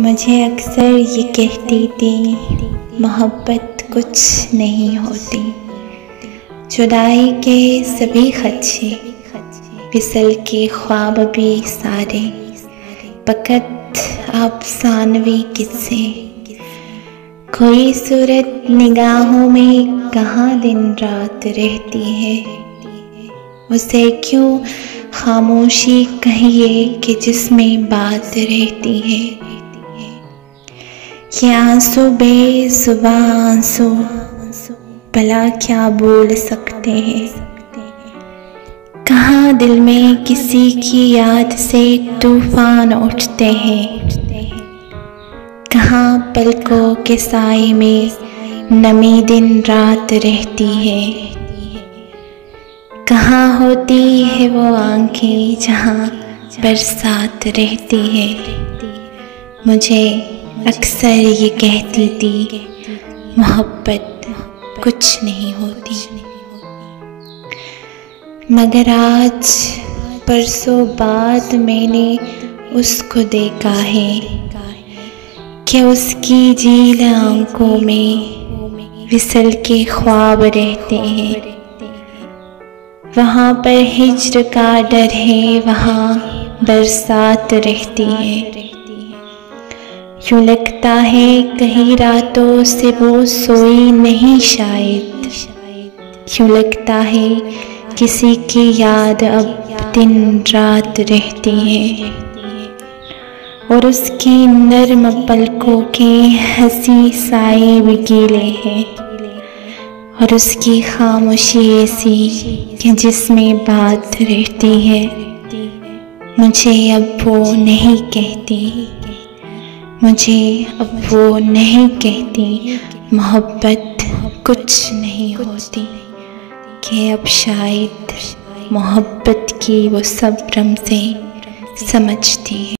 मुझे अक्सर ये कहती थी मोहब्बत कुछ नहीं होती। जुदाई के सभी खदशे, फिसल के ख्वाब भी सारे, फकत अफसानवी किस्से। कोई सूरत निगाहों में कहाँ दिन रात रहती है। उसे क्यों खामोशी कहिए कि जिसमें बात रहती है। ये आंसू बेजुबां आंसू भला क्या बोल सकते हैं। कहाँ दिल में किसी की याद से तूफान उठते हैं। कहाँ पलकों के साए में नमी दिन रात रहती है। कहाँ होती है वो आंखें जहाँ बरसात रहती है। मुझे अक्सर ये कहती थी मोहब्बत कुछ नहीं होती, मगर आज परसों बाद मैंने उसको देखा है कि उसकी झील आंखों में फिसल के ख्वाब रहते हैं। वहाँ पर हिज्र का डर है, वहाँ बरसात रहती है। यूँ लगता है कहीं रातों से वो सोई नहीं शायद। यूँ लगता है किसी की याद अब दिन रात रहती है। और उसकी नर्म पलकों के हंसी साए भी गीले हैं। और उसकी खामोशी ऐसी कि जिसमें बात रहती है। मुझे अब वो नहीं कहती, मुझे अब वो नहीं कहती मोहब्बत कुछ नहीं होती। कि अब शायद मोहब्बत की वो सब रमज़ें समझती है।